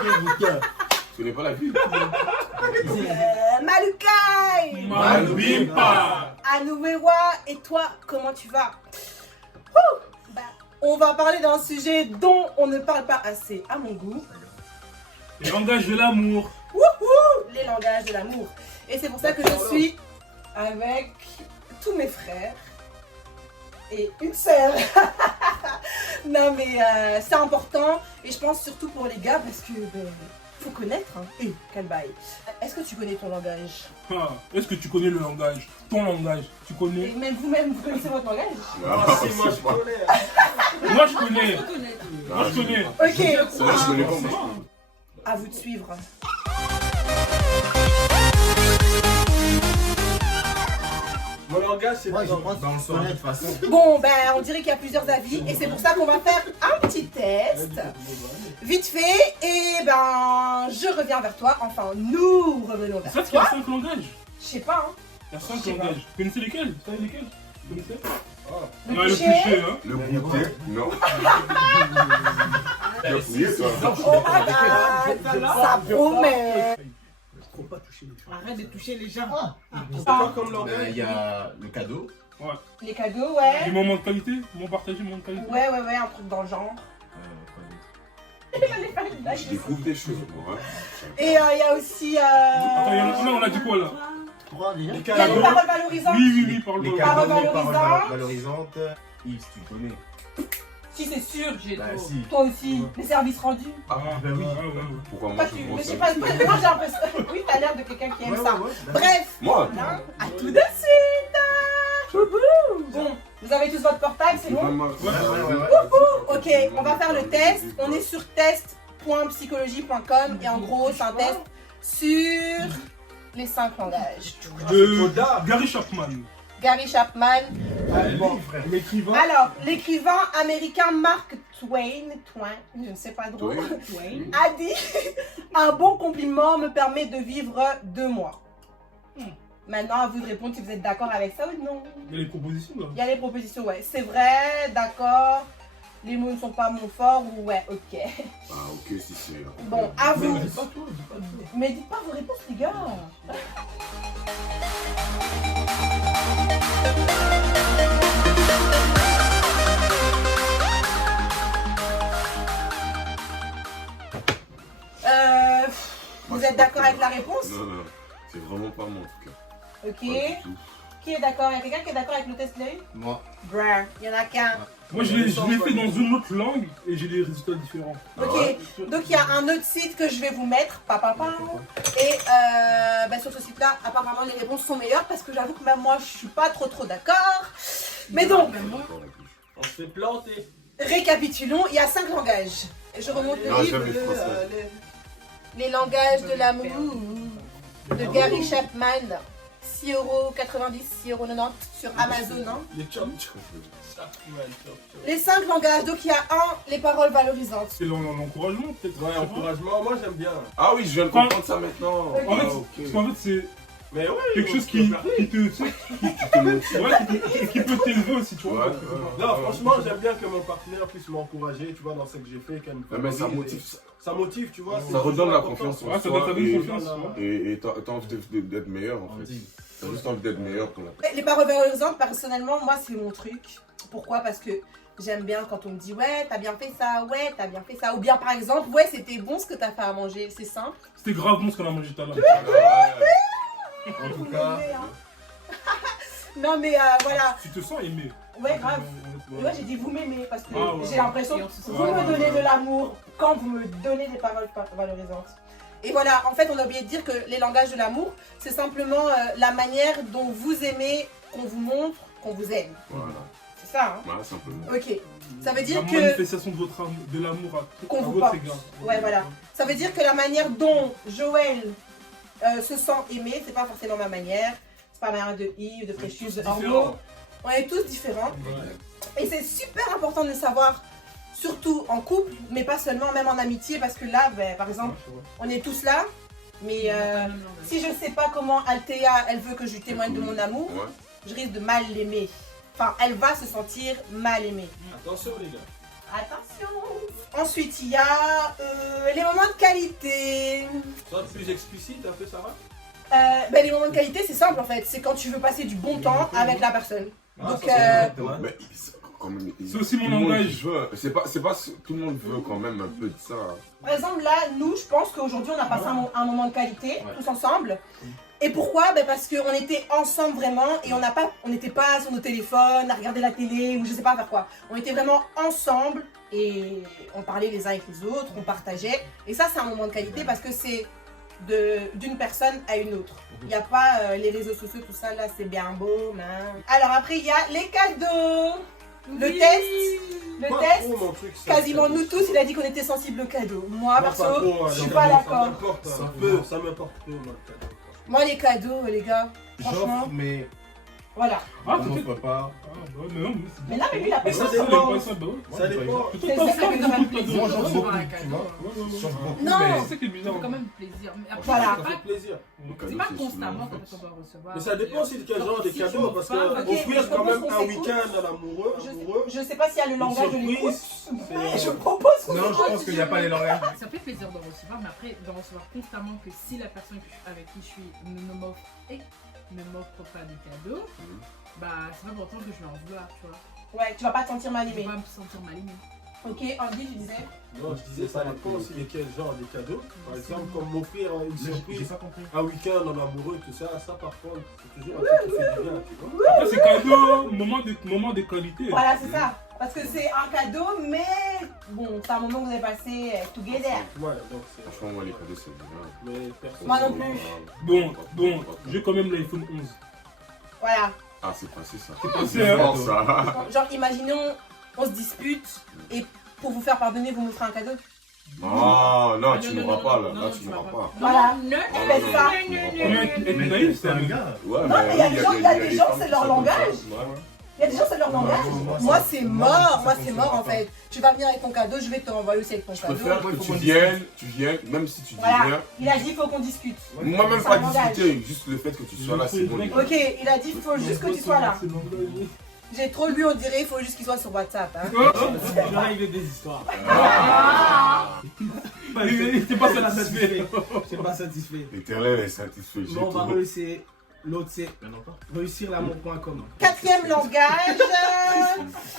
Tu connais pas la vie? Malukai! Malbimpa! Anouvewa, et toi, comment tu vas? Bah, on va parler d'un sujet dont on ne parle pas assez, à mon goût. Les langages de l'amour. Wouhou! Les langages de l'amour. Et c'est pour ça que je suis avec tous mes frères et une sœur. Non mais c'est important et je pense surtout pour les gars parce que faut connaître. Hein. Et quel bail. Est-ce que tu connais ton langage? Est-ce que tu connais le langage? Ton langage, tu connais? Et même vous-même, vous connaissez votre langage? Moi je connais. Moi je connais. Moi je connais. Ok. C'est vrai, je connais pas moi. À vous de suivre. Mon langage, c'est Moi, je pense dans le qu'on connaît de toute façon. Bon, ben, on dirait qu'il y a plusieurs avis et c'est pour ça qu'on va faire un petit test, vite fait, et ben, je reviens vers toi, enfin, nous revenons C'est vers vrai qu'il y a toi. 5 langages. Je sais pas, hein. Il y a 5 Je sais pas. langages. Vous connaissez lesquels? Vous savez lesquels? Vous connaissez? Le Ouais, le toucher. toucher, hein. Le goûter, non. Tu as fouillé toi? Oh, ça promet. Faut pas toucher les femmes. Arrête de toucher les gens. C'est pas comme Il langage. y a le cadeau. Les cadeaux, Du ouais. moment de qualité, moment partagé, moment de qualité. Ouais, un truc dans le genre. Je découvre des choses moi. Et il y a aussi Attends, on a dit quoi là? 3 déjà. Les les cadeaux. paroles valorisantes. Oui, parle Les de Paroles cadeaux, valorisantes. paroles valorisantes. Yves, tu connais. Si, c'est sûr, j'ai Bah, trop. si. Toi aussi, les services rendus. Ah, bah oui. ouais. Pourquoi moi Pas je tu, vois mais je ça? sais pas, moi j'ai l'impression. Oui, t'as l'air de quelqu'un qui aime ça. Bah, Bref, Moi? hein, à tout de suite. Wouhou. Bon, vous avez tous votre portable, c'est bon? Vraiment. Wouhou. Ok, on va faire le test. On est sur test.psychologie.com et en gros, c'est un test sur les 5 langages. De Gary Chapman. Gary Chapman. L'écrivain. Alors, l'écrivain américain Mark Twain, je ne sais pas trop, a dit un bon compliment me permet de vivre 2 mois. Maintenant, à vous de répondre si vous êtes d'accord avec ça ou non. Il y a les propositions là. Il y a les propositions, ouais. C'est vrai, d'accord. Les mots ne sont pas mon fort ou ouais, ok. Ah ok si c'est. Bon, à vous. Dis pas toi, dis pas toi. Mais dites pas vos réponses, les gars. Vous êtes d'accord avec la réponse? Non, c'est vraiment pas moi en tout cas. Ok. Pas du tout. Qui est d'accord? Il y a quelqu'un qui est d'accord avec le test là? Moi. Brr, il y en a qu'un. Moi je l'ai fait dans une autre langue et j'ai des résultats différents. Ah Ok, ouais? donc il y a un autre site que je vais vous mettre, et sur ce site-là, apparemment les réponses sont meilleures parce que j'avoue que même moi je suis pas trop d'accord. Mais donc, On se fait planter. récapitulons, il y a 5 langages. Et je remonte Non, le jamais livre, français. Les langages de l'amour de Gary Chapman. 6,90€, 6,90€ sur Amazon. Hein. Les chum Les 5 langages, donc il y a les paroles valorisantes. C'est l'encouragement peut-être. Ouais, encouragement, moi j'aime bien. Ah oui, je viens de comprendre ça maintenant. En fait, Ah, ok. parce qu'en fait c'est Mais ouais. quelque chose qui te, tu sais, Tu te motives. ouais, qui peut t'élever aussi, tu vois. Ouais, Non, franchement, j'aime bien que mon partenaire puisse m'encourager, tu vois, dans ce que j'ai fait. qu'elle me Ouais, mais ça favorise. motive. Ça motive, tu vois. Ça redonne la confiance en Ouais, ça soi. donne et- confiance. Ouais. Et t'as envie d'être meilleur en fait. T'as juste envie d'être meilleur pour la Les paroles valorisantes, personnellement, moi, c'est mon truc. Pourquoi? Parce que j'aime bien quand on me dit ouais, t'as bien fait ça, ouais, t'as bien fait ça. Ou bien, par exemple, ouais, c'était bon ce que t'as fait à manger. C'est simple. C'était grave bon ce qu'on a mangé tout à l'heure. En tout cas, Non, mais voilà. Tu te sens aimé. Ouais, grave. Moi, j'ai dit vous m'aimez parce que Ah, ouais. j'ai l'impression que vous me donnez de l'amour quand vous me donnez des paroles valorisantes. Et voilà, en fait, on a oublié de dire que les langages de l'amour, c'est simplement la manière dont vous aimez, qu'on vous montre, qu'on vous aime. Voilà. C'est ça, hein? Voilà, simplement. Ok. Ça veut dire La que... manifestation de votre amour, de l'amour Qu'on à vous votre porte. égard. Ouais, voilà. Ça veut dire que la manière dont Joël se sent aimé, c'est pas forcément ma manière. C'est pas la manière de Yves, de Précieux, de Arnaud. Différent. On est tous différents. Ouais. Et c'est super important de le savoir, surtout en couple, mais pas seulement, même en amitié, parce que là, ben, par exemple, on est tous là, mais si je sais pas comment Althea, elle veut que je lui témoigne de mon amour, Ouais. je risque de mal l'aimer. Enfin, elle va se sentir mal aimée. Attention, les gars. Attention! Ensuite, il y a les moments de qualité. Soit plus explicite, un peu, Sarah. Ben, les moments de qualité, c'est simple en fait. C'est quand tu veux passer du bon temps avec la personne. Donc, Mais quand même, C'est aussi mon tout le monde langage. veut. C'est pas tout le monde veut quand même un peu de ça. par exemple, là, nous, je pense qu'aujourd'hui, on a passé un moment de qualité, Ouais. tous ensemble. Et pourquoi? Ben, parce qu'on était ensemble vraiment et on n'était pas sur nos téléphones à regarder la télé ou je sais pas faire quoi. On était vraiment ensemble et on parlait les uns avec les autres, on partageait. Et ça, c'est un moment de qualité parce que c'est d'une personne à une autre. Il n'y a pas les réseaux sociaux, tout ça, là, c'est bien beau. Man. Alors après, il y a les cadeaux. Le Pas test, trop mon truc, ça, quasiment ça, nous ça. tous, il a dit qu'on était sensibles aux cadeaux. Moi, Moi, perso, pas trop, je suis alors, pas ça d'accord. m'importe Ça un peut. peu, ça m'importe peu, moi, le cadeau. Moi, les cadeaux, les gars, franchement, J'offre, mais voilà. Ah, on peut-être. n'offre pas. Ah, bah, mais non, mais c'est Mais là, mais lui, il a Mais pas ça ça. dépend. Moi, ça, bah ouais. Ça dépend. Tout C'est en ça fait, qui beaucoup me de cadeaux. Moi, j'en Recevoir beaucoup, un tu cadeau, vois. Ouais, ouais, ouais. J'offre beaucoup, Non. mais C'est ça qui est bizarre. C'est quand même plaisir. Mais après, Voilà. Ça fait plaisir. Le cadeau, c'est pas c'est constamment souvent, en qu'on doit recevoir. Mais ça dépend aussi de quel genre de Si tu cadeau, m'offres parce pas, que ok, mais offrir je quand propose même qu'on un s'écoute. week-end à l'amoureux, Je sais pas s'il y a le une langage de l'écoute. surprise, Je propose qu'on non, je pense qu'il n'y a pas les langages. Ça fait plaisir d'en recevoir, mais après, d'en recevoir constamment que si la personne avec qui je suis ne m'offre pas de cadeaux, bah c'est pas pour autant que je vais en vouloir, tu vois. Ouais, tu vas pas te sentir mal Je vais aimé. pas me sentir mal aimée. Ok, Andy, tu disais. Non, je disais, ça dépend aussi de quel genre de cadeau. Par exemple, comme m'offrir une J'ai surprise, pas compris. un week-end en amoureux, tout ça, ça par contre, c'est toujours un truc qui fait du bien, tu vois. Après, c'est cadeau, moment de qualité. Voilà, c'est ça. Parce que c'est un cadeau, mais bon, c'est un moment que vous avez passé together. Ouais, donc c'est. Franchement, moi, les cadeaux, c'est bien. Mais personne. Moi non plus. Bon, j'ai quand même l'iPhone 11. Voilà. Ah, c'est passé ça. passé, hein. fort, ça. Genre, imaginons, on se dispute et pour vous faire pardonner, vous m'offrez un cadeau. Oh, non, tu non, n'auras non, pas non, là. non, Là, tu tu n'auras vas pas. Voilà. Non, Elle fait ça. Mais Mais naïf, c'est un gars. Ouais, Non, mais il y a des gens- il y a des gens, femmes c'est qui leur sont comme langage. ça. Ouais. Il y a des gens, c'est leur langage. moi, Moi, ça- c'est moi, mort. ça Moi, c'est fonctionnera mort en pas. fait. Tu vas venir avec ton cadeau, je vais te renvoyer aussi avec ton Je cadeau. préfère Moi, il que faut qu'on tu viennes, même si tu dis Voilà. rien. Il a dit, il faut qu'on discute. Moi, même C'est pas un langage. discuter, juste le fait que tu sois là, c'est bon. les gars. Ok, il a dit, il faut juste que tu sois là. J'ai trop lu, on dirait, il faut juste qu'il soit sur WhatsApp. Hein. Je règle des histoires. T'es pas satisfait. Je suis pas satisfait. L'éternel est satisfait. Mais on va réussir. L'autre, c'est Maintenant pas. réussir l'amour.com. Quatrième langage,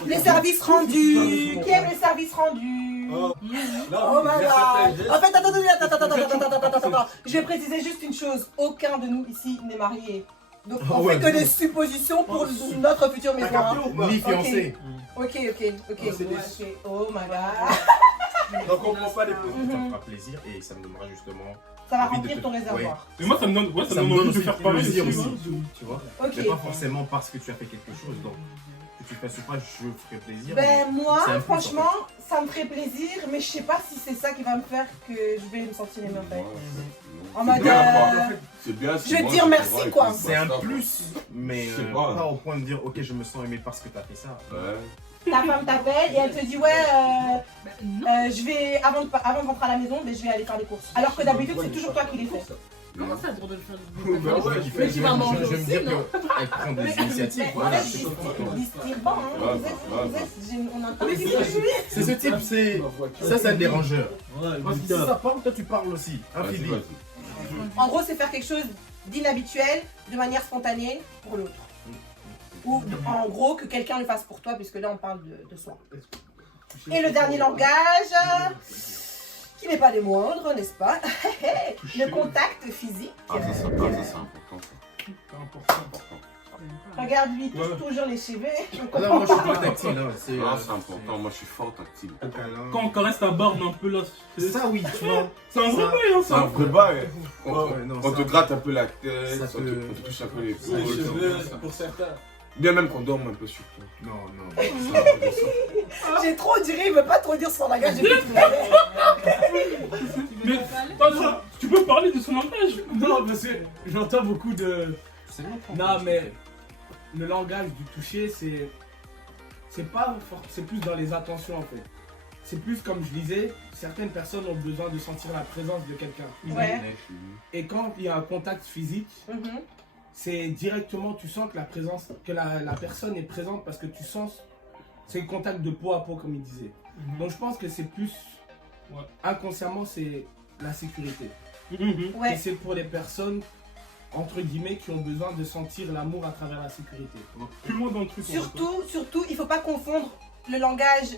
les services rendus. Qui aime les services rendus? Oh, Oh my god! En fait, attends. Je vais préciser juste une chose. Aucun de nous ici n'est marié. Donc on Ouais, fait que des suppositions pour notre future maison. hein. Ni fiancé. Ok. c'est des- Ok. Oh my god. Donc on prend pas des Ça me fera plaisir et ça me donnera justement. Ça va envie de remplir te- ton réservoir. Mais moi, ça me donne, ouais, ça Ça me me donne donne envie de aussi faire pareil plaisir aussi. aussi. hein. Tu vois. Ok. Mais pas forcément parce que tu as fait quelque chose. Donc, que tu fasses ou pas, je ferai plaisir. Ben moi, c'est un plus, franchement, ça me ferait plaisir, mais je sais pas si c'est ça qui va me faire que je vais me sentir aimée en fait. En C'est mode, bien, c'est bien. je vais te dire merci, quoi. C'est un plus, mais Je sais pas. pas au point de dire ok, je me sens aimé parce que tu as fait ça. Ouais. Ta femme t'appelle et elle te dit ouais, Bah, non. je vais avant de rentrer à la maison, ben, je vais aller faire les courses. Alors que d'habitude c'est toujours toi qui les fais. Comment ça, drôle de le faire Bah ouais, Mais tu vas manger Je vais me aussi, dire non? qu'elle prend des initiatives. En Voilà, fait, c'est je tout. distille pas, hein. On a un Oui, c'est ce type, c'est. Ça le dérangeur. Parce que si ça parle, toi tu parles aussi. Vas-y, Infini. vas-y. En gros, c'est faire quelque chose d'inhabituel, de manière spontanée pour l'autre. Ou en gros que quelqu'un le fasse pour toi, puisque là on parle de soi. Et le dernier langage, qui n'est pas des moindres, n'est-ce pas? Le contact physique. Ah, ça, c'est important, ça. C'est important. Regarde lui, touche Ouais. toujours les cheveux. Ah non, moi je suis pas tactile. Hein. Ah, c'est important. Moi, je suis fort tactile. Quand on caresse ta barbe un peu là, Ça, oui, tu vois. c'est un vrai bail, hein, C'est un ça. vrai bail. Ouais, non, On ça- te gratte un peu la tête, ça on te- te touche un peu les Les épaules. cheveux, ça. pour certains. Bien même qu'on dorme un peu sur toi. Non. J'ai trop dit, il veut pas trop dire son langage. J'ai plus de Mais attends, tu peux parler de son langage. Non, parce que j'entends beaucoup de. C'est bon, Non, mais le langage du toucher, c'est pas fort, c'est plus dans les attentions en fait. C'est plus comme je disais, certaines personnes ont besoin de sentir la présence de quelqu'un. Ouais. Et quand il y a un contact physique, Mhm. c'est directement, tu sens que la présence, que la personne est présente parce que tu sens, c'est le contact de peau à peau comme il disait. Donc je pense que c'est plus, inconsciemment, c'est la sécurité. Et Ouais. c'est pour les personnes, entre guillemets, qui ont besoin de sentir l'amour à travers la sécurité. Plus loin dans le truc. Surtout, il faut pas confondre le langage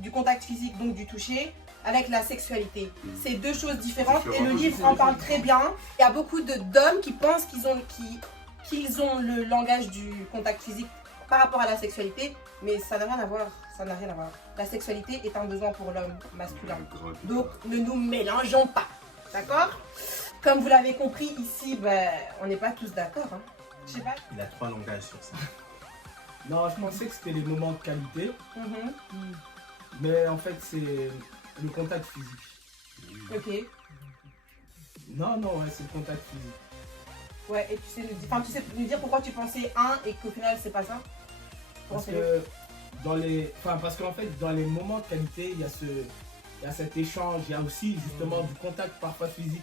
du contact physique, donc du toucher, avec la sexualité. C'est deux choses différentes et le livre en parle très bien. Il y a beaucoup d'hommes qui pensent qu'ils ont le langage du contact physique par rapport à la sexualité, mais ça n'a rien à voir. Ça n'a rien à voir. La sexualité est un besoin pour l'homme masculin. Donc ne nous mélangeons pas. D'accord? Comme vous l'avez compris ici, ben, on n'est pas tous d'accord. Hein. Je sais pas. Il a 3 langages sur ça. Non, je pensais que c'était les moments de qualité, Mhm. mais en fait, c'est le contact physique. Ok. Non, ouais, c'est le contact physique. Ouais, et tu sais nous dire pourquoi tu pensais un et qu'au final c'est pas ça? Parce qu'en fait, dans les moments de qualité, il y a cet échange, il y a aussi justement du contact parfois physique.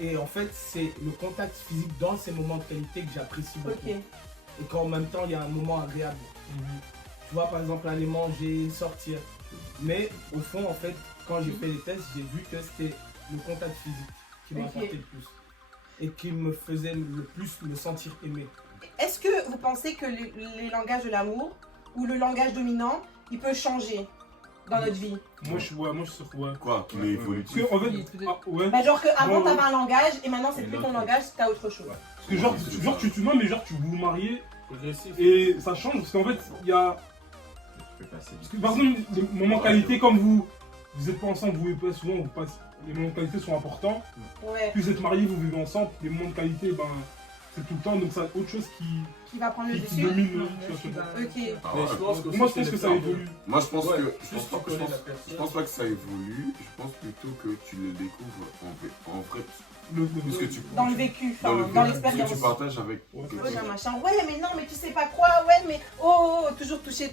Et en fait, c'est le contact physique dans ces moments de qualité que j'apprécie beaucoup. Ok. Et qu'en même temps, il y a un moment agréable. Tu vois, par exemple, aller manger, sortir. Mais au fond, en fait, quand j'ai fait les tests, j'ai vu que c'était le contact physique qui m'a apporté le plus. Et qui me faisait le plus me sentir aimé. Est-ce que vous pensez que les langages de l'amour ou le langage dominant, il peut changer dans notre vie? Moi je suis sûr que ouais. Quoi? Qu'il est évolutif? Parce que en fait, ouais. Bah, genre qu'avant Ouais, ouais. t'avais un langage et maintenant c'est plus ton langage, t'as autre chose. Parce que genre tu vous mariez Progressif. et ça change parce qu'en fait il y a. Tu peux passer. Parce que par exemple les moments de qualité comme vous êtes pas ensemble, vous vivez pas souvent, les moments de qualité sont importants. Ouais. Puis vous êtes mariés, vous vivez ensemble, les moments de qualité ben c'est tout le temps donc ça autre chose Qui va prendre le qui dessus? domine. Non, tu vois, je suis ce pas- truc. Ok. Ah Mais ouais. je pense que Moi je pense que ça évolue. Moi je pense Ouais, que plus tu connais la personne. je pense pas que ça évolue, je pense plutôt que tu le découvres en vrai plus que tu Dans le vécu, dans enfin, le dans vécu, ce que l'expérience. tu partages avec Ouais, Oh, quelqu'un. j'ai un machin. Ouais, mais non, mais tu sais pas quoi. Ouais, mais oh, toujours toucher.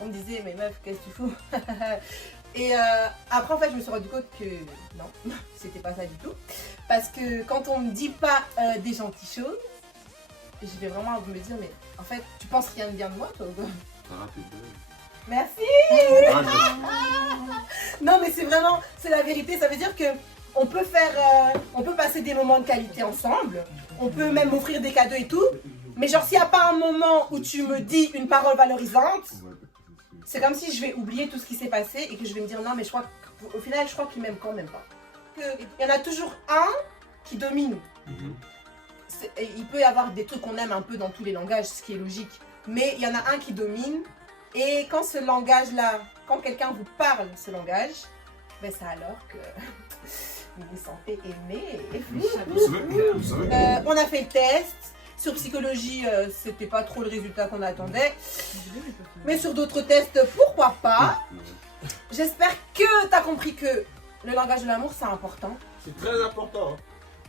On me disait, mais meuf, qu'est-ce que tu fous? Et après, en fait, je me suis rendu compte que non, c'était pas ça du tout. Parce que quand on me dit pas des gentilles choses, je vais vraiment me dire, mais en fait, tu penses rien de bien de moi, toi, ou quoi? Sarah, t'es belle. Merci. Ah, je- Non, mais c'est la vérité. Ça veut dire que on peut passer des moments de qualité ensemble. On peut même m'offrir des cadeaux et tout. Mais genre, s'il n'y a pas un moment où tu me dis une parole valorisante, c'est comme si je vais oublier tout ce qui s'est passé et que je vais me dire non, mais au final, je crois qu'il m'aime quand même pas. Il y en a toujours un qui domine. Et il peut y avoir des trucs qu'on aime un peu dans tous les langages, ce qui est logique. Mais il y en a un qui domine. Et quand ce langage-là, quand quelqu'un vous parle ce langage, ben c'est alors que vous vous sentez aimé. Vous savez, On a fait le test. Sur psychologie, c'était pas trop le résultat qu'on attendait. Mais sur d'autres tests, pourquoi pas? J'espère que tu as compris que le langage de l'amour, c'est important. C'est très important. Hein.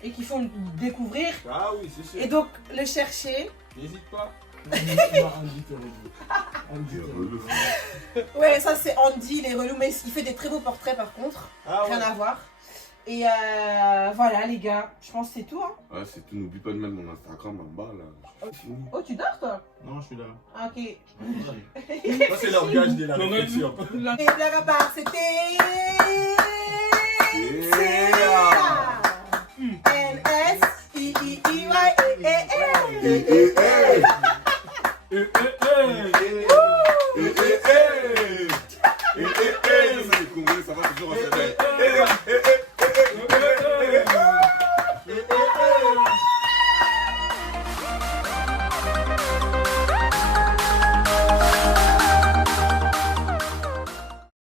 Et qu'il faut le découvrir. Ah oui, c'est sûr. Et donc, le chercher. N'hésite pas. Ouais, ça c'est Andy, les relous. Mais il fait des très beaux portraits par contre. Ah ouais. Rien à voir. Et voilà les gars, je pense que c'est tout. Hein. Ouais, c'est tout. N'oublie pas de mettre mon Instagram en bas là. C'est fini. Oh, tu dors toi? Non, je suis là. Ah, ok. Ça, c'est l'orgage de la Non, non, réflexion. Et blague à part, c'était. Ça va toujours en